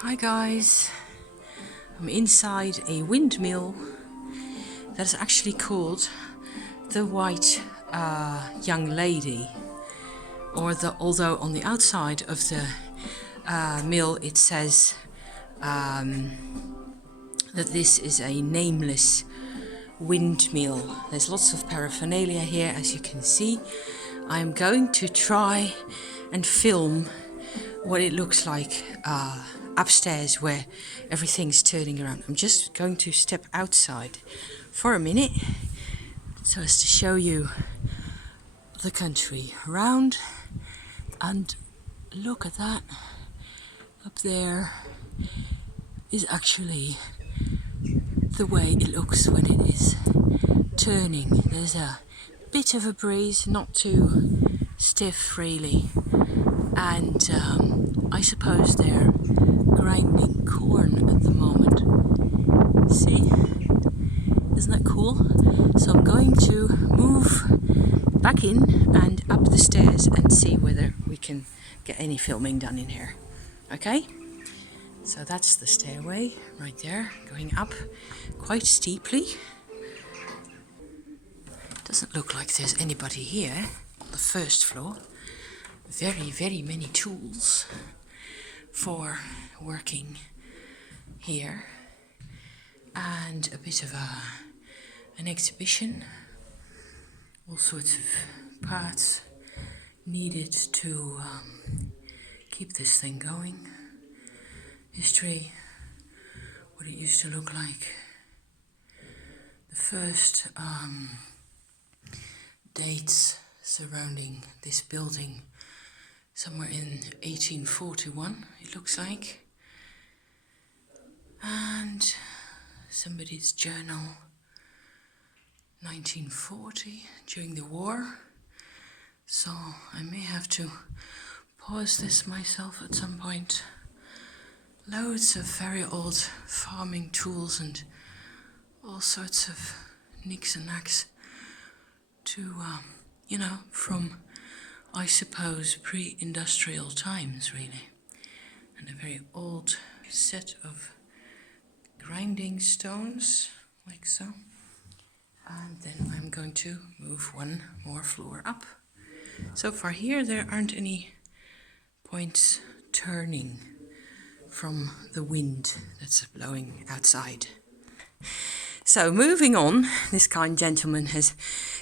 Hi guys, I'm inside a windmill that is actually called the White Young Lady, although on the outside of the mill it says that this is a nameless windmill. There's lots of paraphernalia here, as you can see. I'm going to try and film what it looks like upstairs where everything's turning around. I'm just going to step outside for a minute so as to show you the country around. And look at that. Up there is actually the way it looks when it is turning. There's a bit of a breeze, not too stiff really, and I suppose they're grinding corn at the moment. See? Isn't that cool? So I'm going to move back in and up the stairs and see whether we can get any filming done in here. Okay? So that's the stairway right there, going up quite steeply. Doesn't look like there's anybody here on the first floor. Very many tools for working here, and a bit of an exhibition. All sorts of parts needed to keep this thing going. History, what it used to look like. The first dates surrounding this building, somewhere in 1841 it looks like, and somebody's journal, 1940, during the war. So I may have to pause this myself at some point. Loads of very old farming tools and all sorts of nicks and knacks to, from, I suppose, pre-industrial times really. And a very old set of grinding stones, like so. And then I'm going to move one more floor up. So far here there aren't any points turning from the wind that's blowing outside. So moving on, this kind gentleman has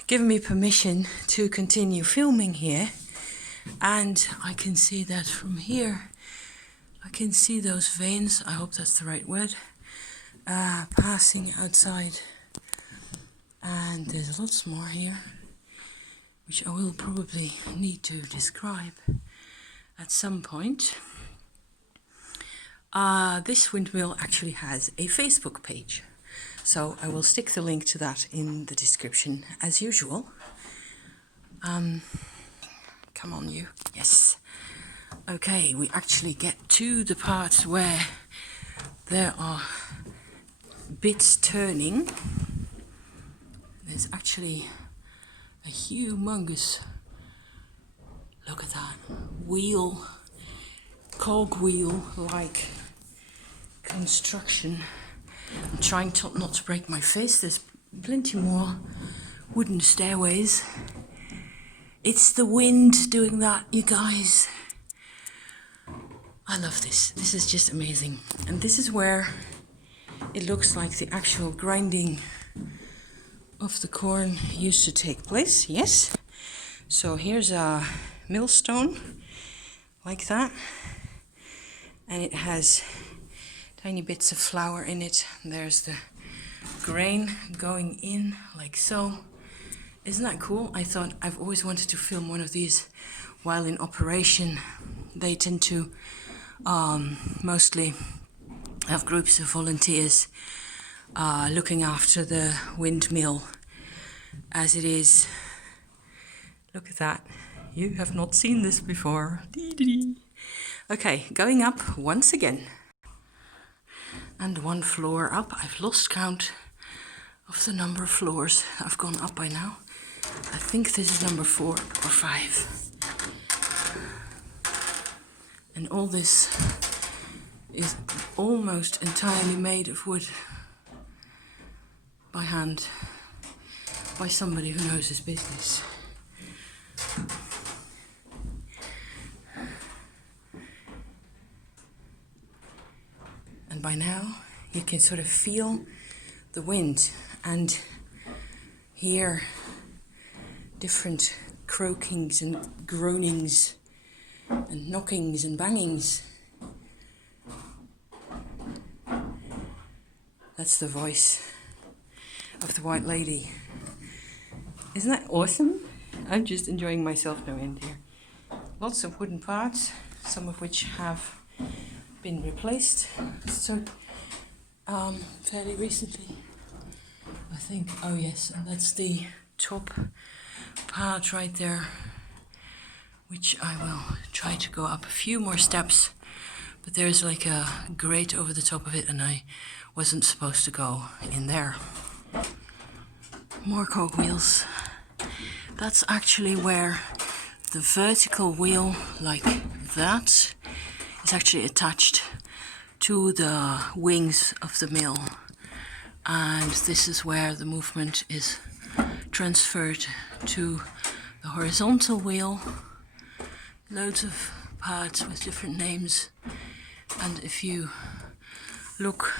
given me permission to continue filming here, and I can see that from here. I can see those veins, I hope that's the right word, passing outside. And there's lots more here, which I will probably need to describe at some point. This windmill actually has a Facebook page, so I will stick the link to that in the description as usual. Come on you, yes. Okay, we actually get to the parts where there are bits turning. There's actually a humongous, look at that, wheel, cogwheel-like construction. I'm trying not to break my face. There's plenty more wooden stairways. It's the wind doing that, you guys. I love this. This is just amazing. And this is where it looks like the actual grinding of the corn used to take place, yes. So here's a millstone, like that. And it has tiny bits of flour in it. There's the grain going in, like so. Isn't that cool? I thought I've always wanted to film one of these while in operation. They tend to mostly have groups of volunteers looking after the windmill as it is. Look at that. You have not seen this before. Okay, going up once again. And one floor up. I've lost count of the number of floors I've gone up by now. I think this is number 4 or 5. And all this is almost entirely made of wood by hand by somebody who knows his business. And by now you can sort of feel the wind and hear different croakings and groanings and knockings and bangings. That's the voice of the White Lady. Isn't that awesome? I'm just enjoying myself no end here. Lots of wooden parts, some of which have been replaced. So, fairly recently, I think. Oh yes, and that's the top part right there, which I will try to go up a few more steps. But there's like a grate over the top of it, and I wasn't supposed to go in there. More cogwheels. That's actually where the vertical wheel, like that, is actually attached to the wings of the mill. And this is where the movement is transferred to the horizontal wheel. Loads of parts with different names. And if you look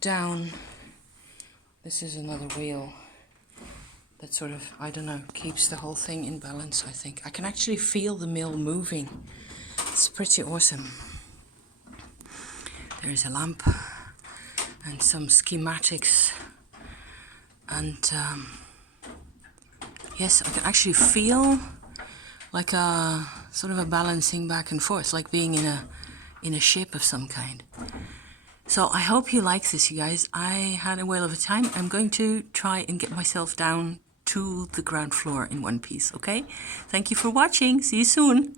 down, this is another wheel that sort of, I don't know, keeps the whole thing in balance, I think. I can actually feel the mill moving. It's pretty awesome. There's a lamp and some schematics. And yes, I can actually feel like a sort of a balancing back and forth, like being in a ship of some kind. So I hope you like this, you guys. I had a whale of a time. I'm going to try and get myself down to the ground floor in one piece, okay? Thank you for watching. See you soon.